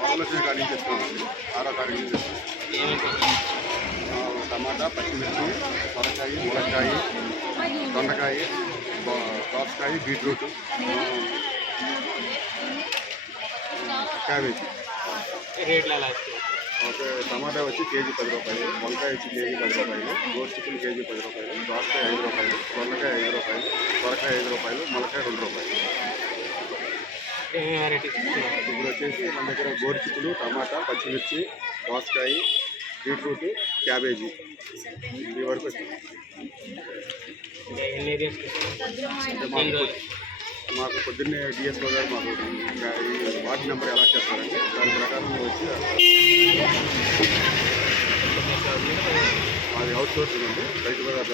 వరలక్ష్మి కాడి నుంచి తెచ్చుకోండి ఆరో తారీఖు నుంచి తెచ్చుకోండి. ఆ, టమాటా పచ్చిమిర్చి సొరకాయ ములక్కాయ దొండకాయ బా- దోసకాయ బీట్రూట్ క్యాబేజీ రేట్లు ఎలా ఇస్తారు ఓకే టమాటా వచ్చి కేజీ పది రూపాయలు వంకాయ వచ్చి కేజీ పది రూపాయలు గోరు చిక్కులు కేజీ పది రూపాయలు దోసకాయ ఐదు రూపాయలు దొండకాయ ఐదు రూపాయలు సొరకాయ ఐదు రూపాయలు ములక్కాయ రెండు రూపాయలు. ఇప్పుడు వచ్చేసి మన దగ్గర గోరు చిక్కులు టమాటా పచ్చిమిర్చి దోసకాయ బీట్రూట్ క్యాబేజీ. ఈ వరకు వచ్చింది మాకు పొద్దున్నే డిఎస్ఓ గారు మాకు వార్డు నెంబర్ ఎలా చేస్తారంటే దాని ప్రకారం వచ్చి మాది అవుట్ సోర్సింగ్ ఉంది రైతు బజార్